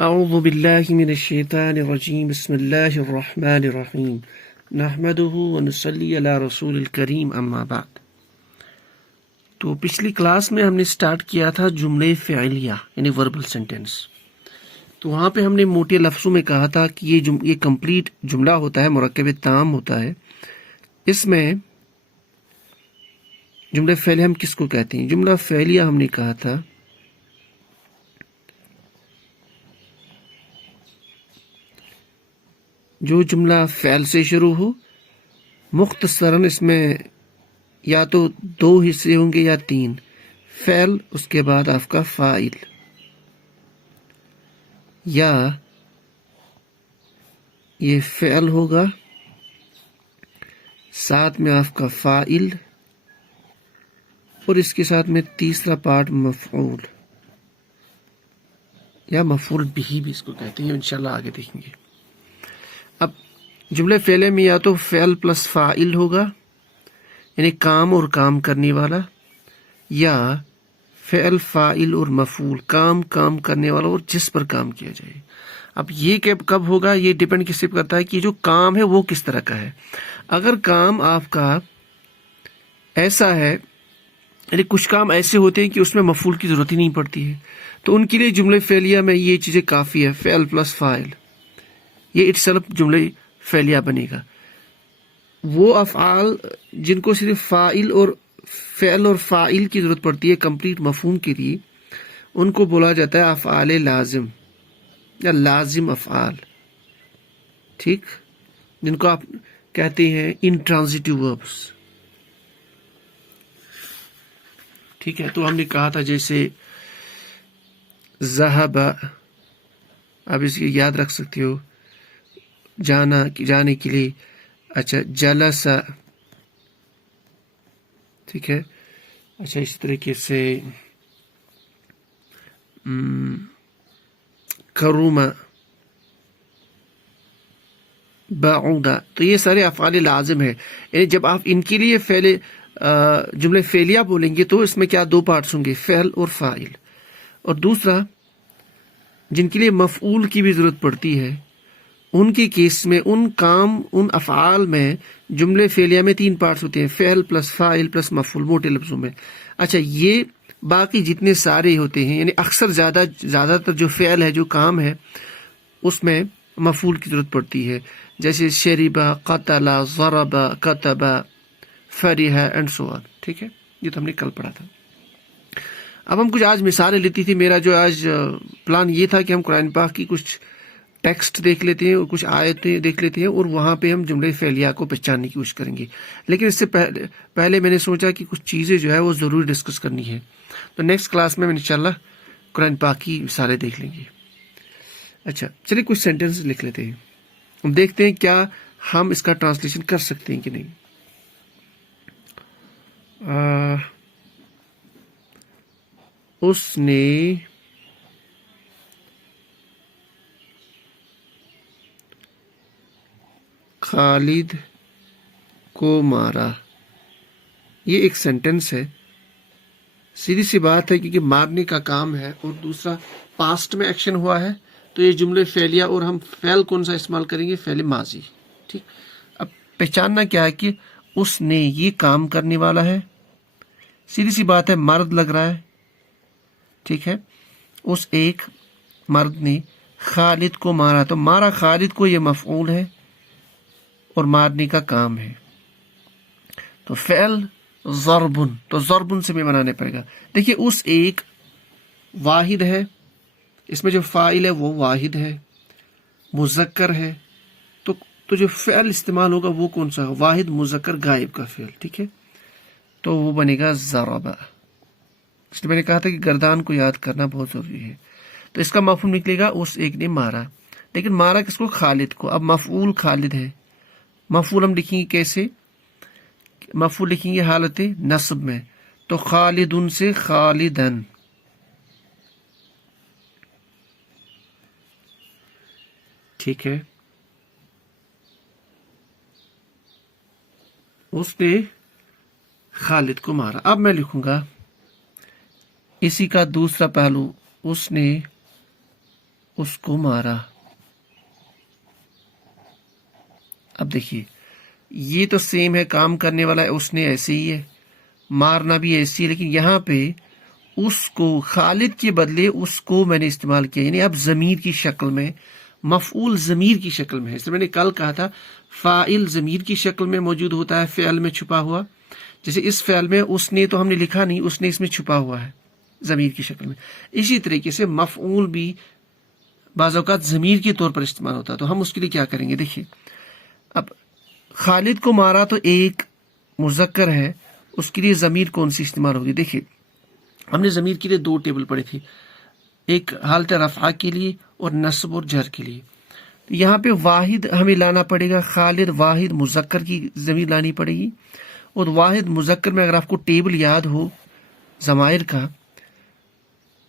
اعوذ باللہ من الشیطان الرجیم بسم اللہ الرحمن الرحیم نحمدہ ونصلی علی رسول الکریم اما بعد۔ تو پچھلی کلاس میں ہم نے سٹارٹ کیا تھا جملے فعلیہ یعنی وربل سینٹینس۔ تو وہاں پہ ہم نے موٹے لفظوں میں کہا تھا کہ یہ کمپلیٹ جملہ ہوتا ہے، مرکب تام ہوتا ہے۔ اس میں جملہ فعلیہ ہم کس کو کہتے ہیں؟ جملہ فعلیہ ہم نے کہا تھا جو جملہ فعل سے شروع ہو، مختصراً اس میں یا تو دو حصے ہوں گے یا تین، فعل اس کے بعد آپ کا فاعل، یا یہ فعل ہوگا ساتھ میں آپ کا فاعل اور اس کے ساتھ میں تیسرا پارٹ مفعول یا مفعول بھی اس کو کہتے ہیں، انشاءاللہ آگے دیکھیں گے۔ اب جملے فعلیہ میں یا تو فعل پلس فاعل ہوگا یعنی کام اور کام کرنے والا، یا فعل فاعل اور مفعول کام کرنے والا اور جس پر کام کیا جائے۔ اب یہ کب ہوگا؟ یہ ڈیپینڈ کس پر کرتا ہے کہ جو کام ہے وہ کس طرح کا ہے۔ اگر کام آپ کا ایسا ہے، یعنی کچھ کام ایسے ہوتے ہیں کہ اس میں مفعول کی ضرورت ہی نہیں پڑتی ہے، تو ان کے لیے جملے فعلیہ میں یہ چیزیں کافی ہے، فعل پلس فاعل، یہ اٹسلف جملے فعلیہ بنے گا۔ وہ افعال جن کو صرف فاعل اور فعل اور فاعل کی ضرورت پڑتی ہے کمپلیٹ مفہوم کے لیے، ان کو بولا جاتا ہے افعال لازم یا لازم افعال، ٹھیک، جن کو آپ کہتے ہیں انٹرانزیٹیو وربس، ٹھیک ہے۔ تو ہم نے کہا تھا جیسے ذہب، آپ اس کی یاد رکھ سکتے ہو، جانے کے لیے، اچھا جلس، ٹھیک ہے۔ اچھا اس طریقے سے کرم، بعود، تو یہ سارے افعال لازم ہے۔ یعنی جب آپ ان کے لیے جملے فعلیہ بولیں گے تو اس میں کیا دو پارٹس ہوں گے، فعل اور فاعل، اور دوسرا جن کے لیے مفعول کی بھی ضرورت پڑتی ہے ان کے کیس میں ان افعال میں جملے فعلیہ میں تین پارٹس ہوتے ہیں، فعل پلس فاعل پلس مفعول، موٹے لفظوں میں۔ اچھا یہ باقی جتنے سارے ہوتے ہیں، یعنی اکثر زیادہ تر جو فعل ہے، جو کام ہے، اس میں مفعول کی ضرورت پڑتی ہے، جیسے شربا، قتل، ضرب، کتب، فرح اینڈ سو آن، ٹھیک ہے۔ یہ تو ہم نے کل پڑھا تھا۔ اب ہم کچھ آج مثالیں لیتی تھی۔ میرا جو آج پلان یہ تھا کہ ہم قرآن پاک کی کچھ ٹیکسٹ دیکھ لیتے ہیں اور کچھ آیتیں دیکھ لیتے ہیں اور وہاں پہ ہم جملے فعلیہ کو پہچاننے کی کوشش کریں گے، لیکن اس سے پہلے میں نے سوچا کہ کچھ چیزیں جو ہے وہ ضرور ڈسکس کرنی ہے، تو نیکسٹ کلاس میں انشاءاللہ قرآن پاک کی مثالیں دیکھ لیں گے۔ اچھا چلیے کچھ سینٹینس لکھ لیتے ہیں، ہم دیکھتے ہیں کیا ہم اس کا ٹرانسلیشن کر سکتے ہیں کہ نہیں۔ اس نے خالد کو مارا، یہ ایک سینٹینس ہے، سیدھی سی بات ہے، کیونکہ مارنے کا کام ہے اور دوسرا پاسٹ میں ایکشن ہوا ہے، تو یہ جملے فعلیہ، اور ہم فعل کون سا استعمال کریں گے؟ فعل ماضی، ٹھیک۔ اب پہچاننا کیا ہے کہ اس نے، یہ کام کرنے والا ہے، سیدھی سی بات ہے، مرد لگ رہا ہے، ٹھیک ہے۔ اس ایک مرد نے خالد کو مارا، تو مارا خالد کو، یہ مفعول ہے اور مارنے کا کام ہے، تو فعل ضربن، تو ضربن سے بھی بنانے پڑے گا۔ دیکھیے اس ایک واحد ہے، اس میں جو فاعل ہے وہ واحد ہے، مذکر ہے، تو جو فعل استعمال ہوگا وہ کون سا؟ واحد مذکر غائب کا فعل، ٹھیک ہے، تو وہ بنے گا ضربہ۔ اس لیے میں نے کہا تھا کہ گردان کو یاد کرنا بہت ضروری ہے۔ تو اس کا مفہوم نکلے گا اس ایک نے مارا، لیکن مارا کس کو؟ خالد کو۔ اب مفعول خالد ہے، مفعول ہم لکھیں گے کیسے؟ مفعول لکھیں گے حالت نصب میں، تو خالدن سے خالدن، ٹھیک ہے۔ اس نے خالد کو مارا۔ اب میں لکھوں گا اسی کا دوسرا پہلو، اس نے اس کو مارا. اب دیکھیے یہ تو سیم ہے، کام کرنے والا ہے اس نے، ایسے ہی ہے، مارنا بھی ایسی ہے، لیکن یہاں پہ اس کو، خالد کے بدلے اس کو میں نے استعمال کیا، یعنی اب ضمیر کی شکل میں، مفعول ضمیر کی شکل میں ہے. اس میں نے کل کہا تھا فاعل ضمیر کی شکل میں موجود ہوتا ہے فعل میں چھپا ہوا. جیسے اس فعل میں اس نے تو ہم نے لکھا نہیں، اس نے اس میں چھپا ہوا ہے ضمیر کی شکل میں. اسی طریقے سے مفعول بھی بعض اوقات ضمیر کے طور پر استعمال ہوتا ہے. تو ہم اس کے لیے کیا کریں گے، دیکھیے اب خالد کو مارا تو ایک مذکر ہے، اس کے لیے ضمیر کون سی استعمال ہوگی. دیکھیے ہم نے ضمیر کے لیے دو ٹیبل پڑھی تھی، ایک حالت رفع کے لیے اور نصب اور جر کے لیے. یہاں پہ واحد ہمیں لانا پڑے گا، خالد واحد مذکر کی ضمیر لانی پڑے گی. اور واحد مذکر میں اگر آپ کو ٹیبل یاد ہو ضمائر کا،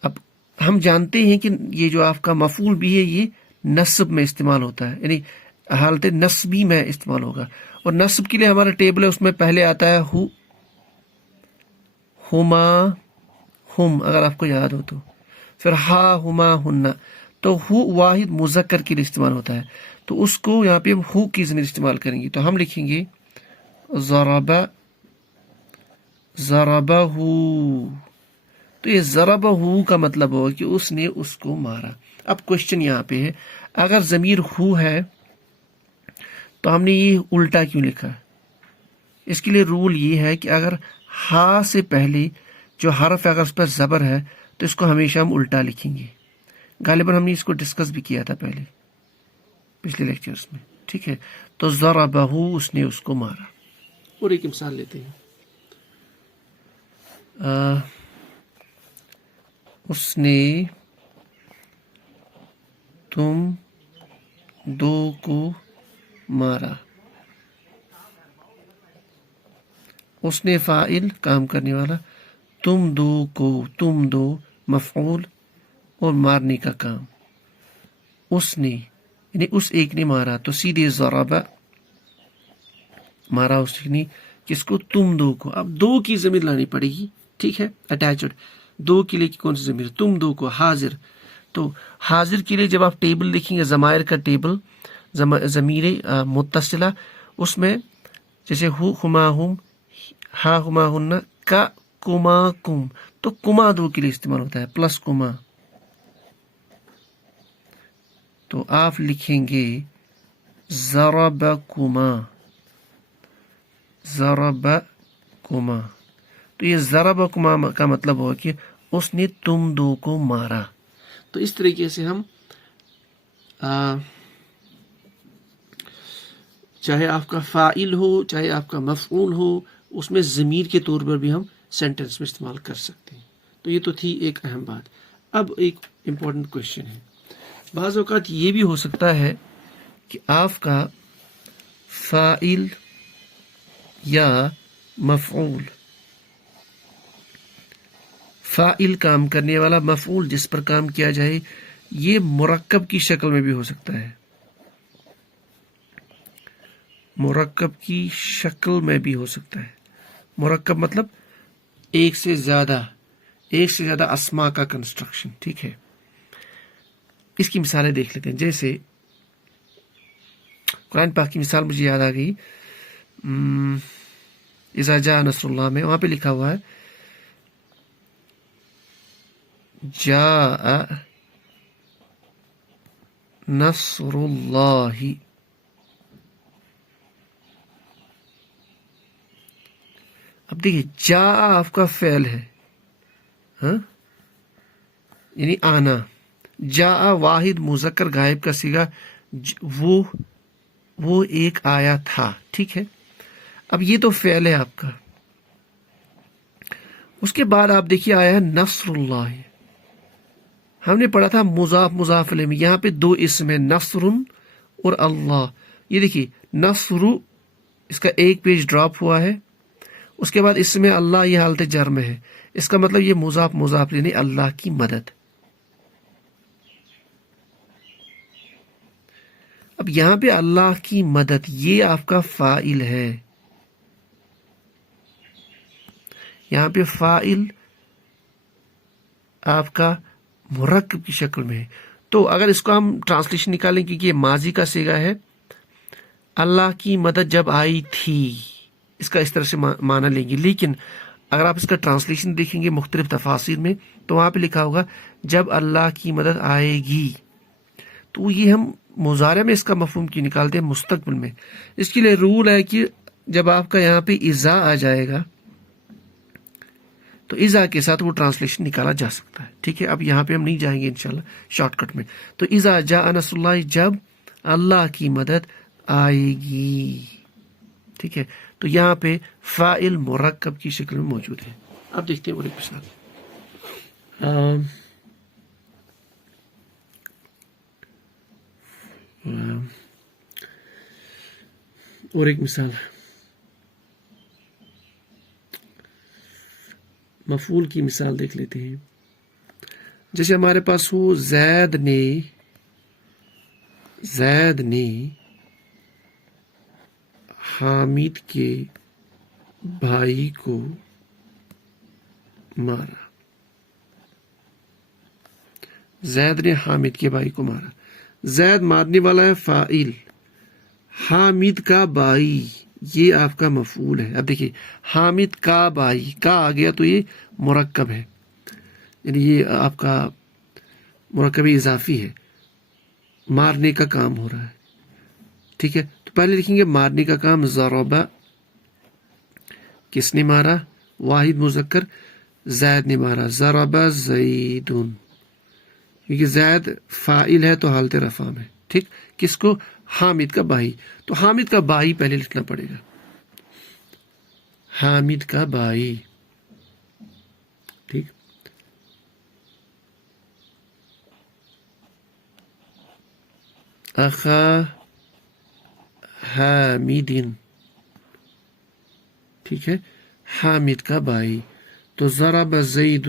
اب ہم جانتے ہیں کہ یہ جو آپ کا مفعول بھی ہے یہ نصب میں استعمال ہوتا ہے، یعنی حالت نصبی میں استعمال ہوگا. اور نصب کے لیے ہمارا ٹیبل ہے، اس میں پہلے آتا ہے ہو، ہما، ہم، اگر آپ کو یاد ہو تو، پھر ہا ہما ہننا. تو ہو واحد مذکر کے لیے استعمال ہوتا ہے، تو اس کو یہاں پہ ہم ہو کی ضمیر استعمال کریں گے. تو ہم لکھیں گے ضرب، ضربہ، تو یہ ضربہ کا مطلب ہو کہ اس نے اس کو مارا. اب کوشچن یہاں پہ ہے، اگر ضمیر ہو ہے تو ہم نے یہ الٹا کیوں لکھا؟ اس کے لیے رول یہ ہے کہ اگر ہا سے پہلے جو حرف ہے اگر اس پر زبر ہے تو اس کو ہمیشہ ہم الٹا لکھیں گے. غالباً ہم نے اس کو ڈسکس بھی کیا تھا پہلے پچھلے لیکچرز میں، ٹھیک ہے. تو ضربہ، اس نے اس کو مارا. اور ایک مثال لیتے ہیں، اس نے تم دو کو مارا. اس نے فاعل کام کرنے والا، تم دو کو، تم دو مفعول اور مارنے کا کام. اس نے یعنی اس ایک نے مارا، تو سیدھے ضربہ، مارا اس نے کس کو، تم دو کو. اب دو کی ضمیر لانی پڑے گی، ٹھیک ہے، اٹیچڈ. دو کے لیے کون سی ضمیر، تم دو کو. حاضر، تو حاضر کے لیے جب آپ ٹیبل دیکھیں گے ضمائر کا ٹیبل، ضمیر متصلہ، اس میں جیسے ہو، ہما ہم، ہا ہما ہننا، کا کما کم، تو کما دو کے لیے استعمال ہوتا ہے، پلس کما. تو آپ لکھیں گے ضربکما، ضربکما. تو یہ ضربکما کا مطلب ہوا کہ اس نے تم دو کو مارا. تو اس طریقے سے ہم چاہے آپ کا فاعل ہو چاہے آپ کا مفعول ہو، اس میں ضمیر کے طور پر بھی ہم سینٹنس میں استعمال کر سکتے ہیں. تو یہ تو تھی ایک اہم بات. اب ایک امپورٹنٹ کوشچن ہے، بعض اوقات یہ بھی ہو سکتا ہے کہ آپ کا فاعل یا مفعول، فاعل کام کرنے والا، مفعول جس پر کام کیا جائے، یہ مرکب کی شکل میں بھی ہو سکتا ہے. مرکب کی شکل میں بھی ہو سکتا ہے. مرکب مطلب ایک سے زیادہ اسما کا کنسٹرکشن، ٹھیک ہے. اس کی مثالیں دیکھ لیتے ہیں. جیسے قرآن پاک کی مثال مجھے یاد آ گئی، اذا جاء نصر اللہ میں، وہاں پہ لکھا ہوا ہے جاء نصر اللہ. اب دیکھیے جا آپ کا فعل ہے، ہاں، یعنی آنا. جا واحد مذکر غائب کا صیغہ، وہ ایک آیا تھا، ٹھیک ہے. اب یہ تو فعل ہے آپ کا. اس کے بعد آپ دیکھیے آیا ہے نصر اللہ. ہم نے پڑھا تھا مضاف مضاف الیہ میں، یہاں پہ دو اسم ہے، نصر اور اللہ. یہ دیکھیے نصر، اس کا ایک پیج ڈراپ ہوا ہے. اس کے بعد اس میں اللہ، یہ حالت جر میں ہے. اس کا مطلب یہ مضاف مضاف یعنی اللہ کی مدد. اب یہاں پہ اللہ کی مدد، یہ آپ کا فاعل ہے. یہاں پہ فاعل آپ کا مرکب کی شکل میں ہے. تو اگر اس کو ہم ٹرانسلیشن نکالیں کیونکہ یہ ماضی کا صیغہ ہے، اللہ کی مدد جب آئی تھی، اس کا اس طرح سے معنی لیں گے. لیکن اگر آپ اس کا ٹرانسلیشن دیکھیں گے مختلف تفاسیر میں تو وہاں پہ لکھا ہوگا جب اللہ کی مدد آئے گی. تو یہ ہم مضارع میں اس کا مفہوم کی نکالتے ہیں مستقبل میں. اس کے لیے رول ہے کہ جب آپ کا یہاں پہ اذا آ جائے گا تو اذا کے ساتھ وہ ٹرانسلیشن نکالا جا سکتا ہے. ٹھیک ہے، اب یہاں پہ ہم نہیں جائیں گے انشاءاللہ شارٹ کٹ میں. تو اذا جاء نصر اللہ، جب اللہ کی مدد آئے گی. ٹھیک ہے، تو یہاں پہ فاعل مرکب کی شکل میں موجود ہے. اب دیکھتے ہیں اور ایک مثال. اور ایک مثال مفعول کی مثال دیکھ لیتے ہیں. جیسے ہمارے پاس ہو زید نے حامد کے بھائی کو مارا. زید نے حامد کے بھائی کو مارا. زید مارنے والا ہے فاعل، حامد کا بھائی یہ آپ کا مفعول ہے. اب دیکھیے حامد کا بھائی کا آ گیا تو یہ مرکب ہے، یعنی یہ آپ کا مرکب اضافی ہے، مارنے کا کام ہو رہا ہے. ٹھیک ہے، تو پہلے لکھیں گے مارنے کا کام ضربہ، کس نے مارا؟ واحد مذکر، زید نے مارا. ضربہ زیدن، کیونکہ زید فاعل ہے تو حالت رفع میں. ٹھیک، کس کو؟ حامد کا بھائی. تو حامد کا بھائی پہلے لکھنا پڑے گا، حامد کا بھائی. ٹھیک، اخا حامدین. ٹھیک ہے، حامد کا بھائی. تو ضرب زید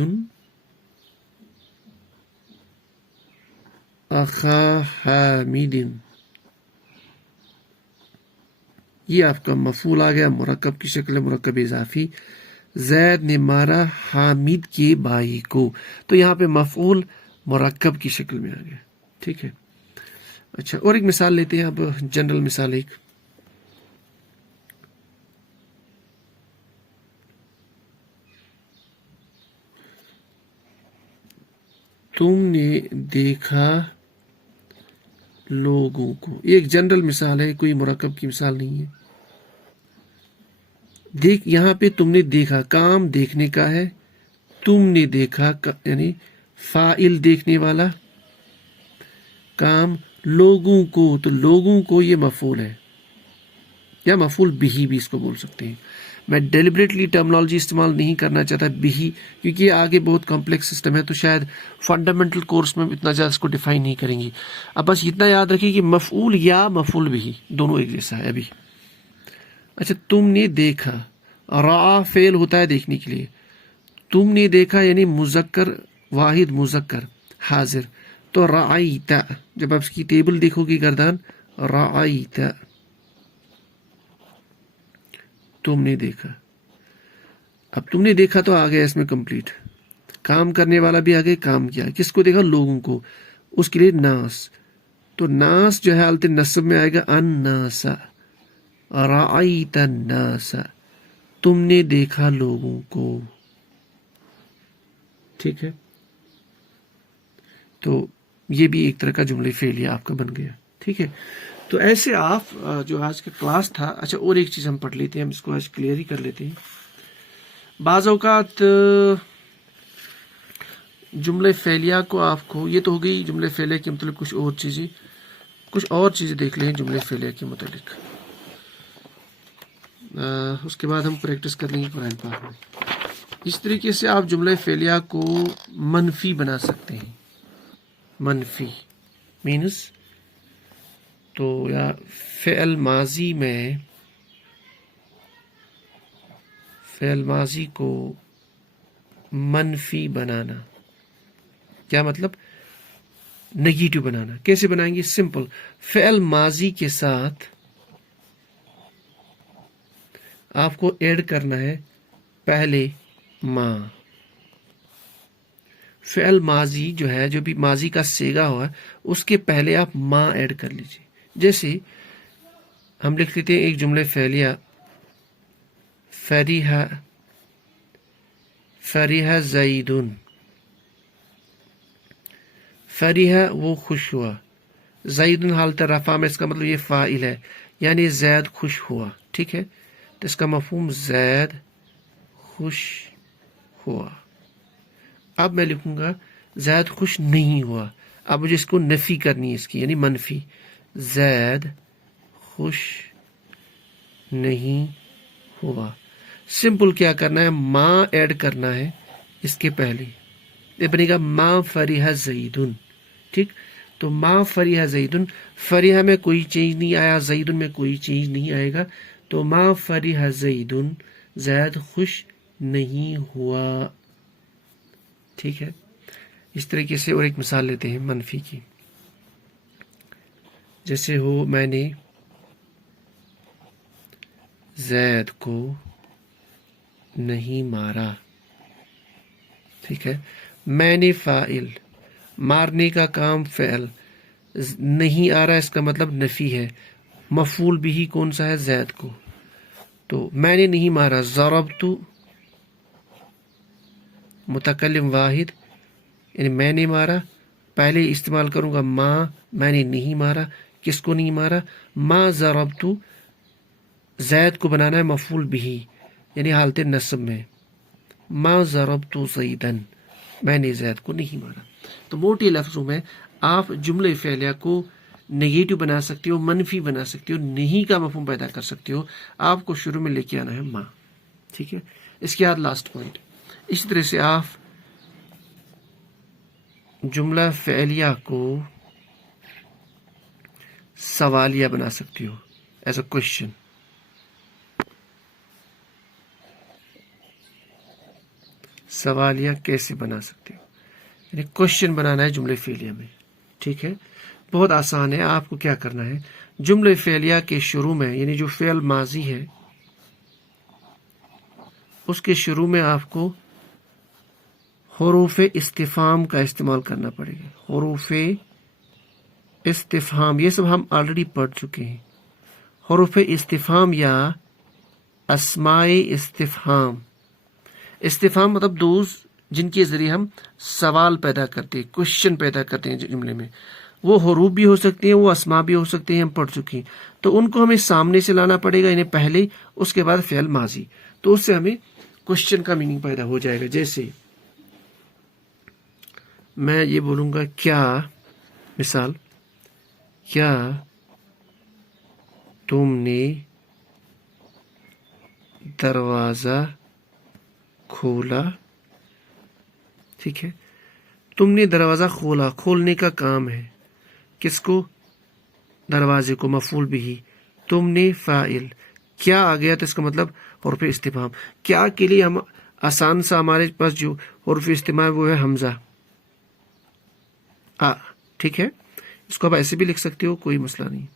اخا حامد، یہ آپ کا مفعول آ گیا، مرکب کی شکل، مرکب اضافی. زید نے مارا حامد کے بھائی کو، تو یہاں پہ مفعول مرکب کی شکل میں آ گیا. ٹھیک ہے، اچھا اور ایک مثال لیتے ہیں. اب جنرل مثال ایک، تم نے دیکھا لوگوں کو. یہ ایک جنرل مثال ہے، کوئی مرکب کی مثال نہیں ہے. دیکھ، یہاں پہ تم نے دیکھا، کام دیکھنے کا ہے. تم نے دیکھا یعنی فاعل دیکھنے والا، کام لوگوں کو، تو لوگوں کو یہ مفعول ہے یا مفعول بھی اس کو بول سکتے ہیں. میں ڈیلیبریٹلی ٹرمنالوجی استعمال نہیں کرنا چاہتا بھی، کیونکہ یہ آگے بہت کمپلیکس سسٹم ہے، تو شاید فنڈامنٹل کورس میں اتنا زیادہ اس کو ڈیفائن نہیں کریں گے. اب بس اتنا یاد رکھیے کہ مفعول یا مفعول بھی دونوں ایک جیسا ہے ابھی. اچھا، تم نے دیکھا، رعا فعل ہوتا ہے دیکھنے کے لیے. تم نے دیکھا یعنی مذکر، واحد مذکر حاضر. تو رعیت، جب آپ اس کی ٹیبل دیکھو گی گردان، رعیت، تم نے دیکھا. اب تم نے دیکھا تو آ گیا اس میں کمپلیٹ. کام کرنے والا بھی آگے کام کیا، کس کو دیکھا؟ لوگوں کو. اس کے لیے ناس، تو ناس جو ہے حالت نصب میں آئے گا الناس. رعیت الناس، تم نے دیکھا لوگوں کو. ٹھیک ہے، تو یہ بھی ایک طرح کا جملہ فعلیہ آپ کا بن گیا. ٹھیک ہے، تو ایسے آپ جو آج کا کلاس تھا. اچھا اور ایک چیز ہم پڑھ لیتے ہیں، ہم اس کو آج کلیئر ہی کر لیتے ہیں. بعض اوقات جملہ فعلیہ کو آپ کو، یہ تو ہو گئی جملہ فعلیہ کے متعلق کچھ اور چیزیں دیکھ لیں جملہ فعلیہ کے متعلق. اس کے بعد ہم پریکٹس کر لیں گے قرآن پاک میں. اس طریقے سے آپ جملہ فعلیہ کو منفی بنا سکتے ہیں. منفی مینس، تو یا فعل ماضی میں، فعل ماضی کو منفی بنانا. کیا مطلب؟ نگیٹو بنانا. کیسے بنائیں گے؟ سمپل، فعل ماضی کے ساتھ آپ کو ایڈ کرنا ہے پہلے ما. فعل ماضی جو ہے، جو بھی ماضی کا سیگا ہوا اس کے پہلے آپ ما ایڈ کر لیجیے. جیسے ہم لکھ لیتے ہیں ایک جملہ فعلیہ، فریح زیدن. فریح وہ خوش ہوا، زیدن حالت رفع میں، اس کا مطلب یہ فاعل ہے، یعنی زید خوش ہوا. ٹھیک ہے، تو اس کا مفہوم زید خوش ہوا. اب میں لکھوں گا زید خوش نہیں ہوا. اب مجھے اس کو نفی کرنی ہے، اس کی یعنی منفی. زید خوش نہیں ہوا. سمپل کیا کرنا ہے، ماں ایڈ کرنا ہے اس کے پہلے. یہ بنے گا ما فریح زیدن. ٹھیک، تو ما فریح زیدن، فریح میں کوئی چینج نہیں آیا، زیدن میں کوئی چینج نہیں آئے گا، تو ما فریح زیدن، زید خوش نہیں ہوا. ٹھیک ہے، اس طریقے سے. اور ایک مثال لیتے ہیں منفی کی. جیسے ہو میں نے زید کو نہیں مارا. ٹھیک ہے، میں نے فاعل، مارنے کا کام فعل، نہیں آ رہا اس کا مطلب نفی ہے. مفعول بھی کون سا ہے، زید کو. تو میں نے نہیں مارا، ضربت متکلم واحد، یعنی میں نے مارا. پہلے استعمال کروں گا ما، میں نے نہیں مارا. کس کو نہیں مارا، ما ضربت، زید کو بنانا ہے مفعول بھی، یعنی حالت نصب میں. ما ضربت زیدن، میں نے زید کو نہیں مارا. تو موٹے لفظوں میں آپ جملے فعلیہ کو نگیٹو بنا سکتے ہو، منفی بنا سکتے ہو، نہیں کا مفہوم پیدا کر سکتے ہو. آپ کو شروع میں لے کے آنا ہے ما. ٹھیک ہے، اس کے بعد لاسٹ پوائنٹ. اسی طرح سے آپ جملہ فعلیہ کو سوالیہ بنا سکتے ہو، ایز اے کوشچن. سوالیہ کیسے بنا سکتے ہو، یعنی کوشچن بنانا ہے جملے فعلیہ میں. ٹھیک ہے، بہت آسان ہے. آپ کو کیا کرنا ہے، جملے فعلیہ کے شروع میں، یعنی جو فعل ماضی ہے اس کے شروع میں آپ کو حروف استفہام کا استعمال کرنا پڑے گا. حروف استفہام، یہ سب ہم آلریڈی پڑھ چکے ہیں. حروف استفہام یا اسماء استفہام. استفہام مطلب دوز جن کے ذریعے ہم سوال پیدا کرتے ہیں، کوشچن پیدا کرتے ہیں جملے میں. وہ حروف بھی ہو سکتے ہیں، وہ اسماء بھی ہو سکتے ہیں، ہم پڑھ چکے ہیں. تو ان کو ہمیں سامنے سے لانا پڑے گا، انہیں پہلے، اس کے بعد فعل ماضی. تو اس سے ہمیں کوشچن کا میننگ پیدا ہو جائے گا. جیسے میں یہ بولوں گا کیا، مثال، کیا تم نے دروازہ کھولا. ٹھیک ہے، تم نے دروازہ کھولا، کھولنے کا کام ہے. کس کو، دروازے کو، مفعول بھی. تم نے فاعل. کیا آ گیا تو اس کا مطلب حرف استفہام. کیا کے لیے ہم آسان سا ہمارے پاس جو حرف استفہام وہ ہے حمزہ. ٹھیک ہے، اس کو آپ ایسے بھی لکھ سکتے ہو، کوئی مسئلہ نہیں.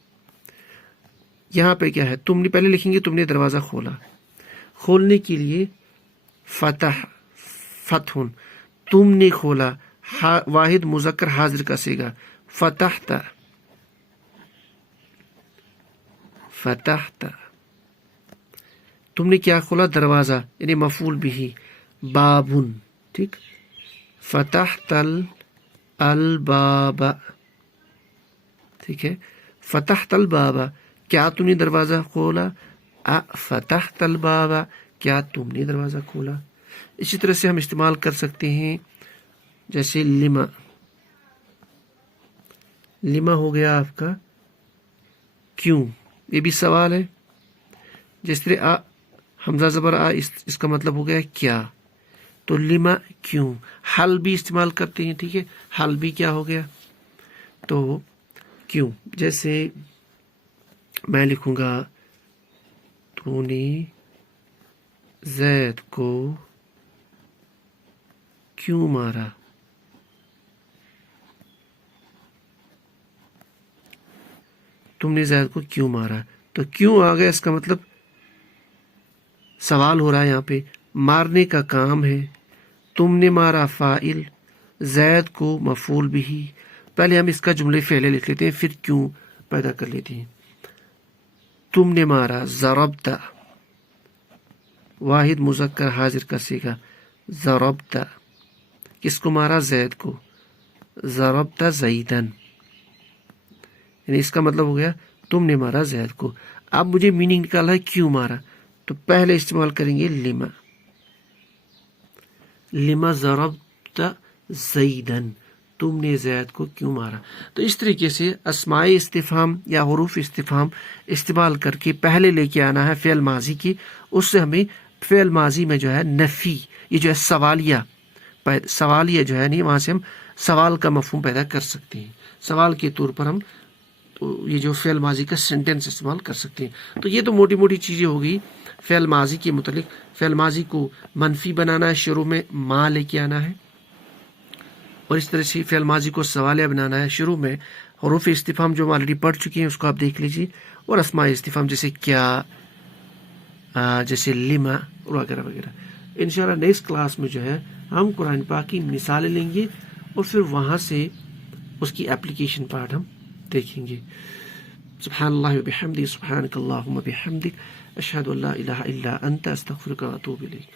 یہاں پہ کیا ہے، تم نے پہلے لکھیں گے تم نے دروازہ کھولا. کھولنے کے لیے فتح، تم نے کھولا، واحد مذکر حاضر کا صیغہ، فتحت. تم نے کیا کھولا، دروازہ، یعنی مفعول بھی. بابن، ٹھیک، فتحت الباب. ٹھیک ہے، فتحت الباب، کیا تم نے دروازہ کھولا. فتحت الباب، کیا تم نے دروازہ کھولا. اسی طرح سے ہم استعمال کر سکتے ہیں، جیسے لما. لما ہو گیا آپ کا کیوں، یہ بھی سوال ہے. جس طرح حمزہ زبر اس کا مطلب ہو گیا کیا، تو لما کیوں. حل بھی استعمال کرتے ہیں. ٹھیک ہے، حل بھی کیا ہو گیا، تو کیوں. جیسے میں لکھوں گا تو نے زید کو کیوں مارا. تم نے زید کو کیوں مارا، تو کیوں آ گیا، اس کا مطلب سوال ہو رہا ہے. یہاں پہ مارنے کا کام ہے، تم نے مارا فاعل، زید کو مفعول بھی. پہلے ہم اس کا جملے فعلے لکھ لیتے ہیں پھر کیوں پیدا کر لیتے ہیں. تم نے مارا. ضربت واحد مذکر حاضر کا صیغہ. ضربت کس کو مارا؟ زید کو. ضربت زیدن یعنی اس کا مطلب ہو گیا تم نے مارا زید کو. اب مجھے میننگ نکالا ہے کیوں مارا، تو پہلے استعمال کریں گے لما. لما ضربت زیدن، تم نے زید کو کیوں مارا. تو اس طریقے سے اسماء استفہام یا حروف استفہام استعمال کر کے پہلے لے کے آنا ہے فعل ماضی کی. اس سے ہمیں فعل ماضی میں جو ہے نفی، یہ جو ہے سوالیہ جو ہے نہیں، وہاں سے ہم سوال کا مفہوم پیدا کر سکتے ہیں. سوال کے طور پر ہم یہ جو فعل ماضی کا سینٹنس استعمال کر سکتے ہیں. تو یہ تو موٹی موٹی چیزیں ہو گئی فعل ماضی کے متعلق. فعل ماضی کو منفی بنانا ہے، شروع میں ما لے کے آنا ہے، اور اس طرح سے فعل ماضی کو سوالیہ بنانا ہے، شروع میں حروف استفہام جو ہم آلریڈی پڑھ چکے ہیں اس کو آپ دیکھ لیجیے، اور اسماء استفہام جیسے کیا، جیسے لما وغیرہ وغیرہ. انشاءاللہ نیکسٹ کلاس میں جو ہے ہم قرآن پاک کی مثالیں لیں گے اور پھر وہاں سے اس کی اپلیکیشن پارٹ ہم دیکھیں گے. سبحان اللہ وبحمدہ، سبحانک اللہم وبحمدک، اشہد ان لا الہ الا انت، استغفرک واتوب الیک.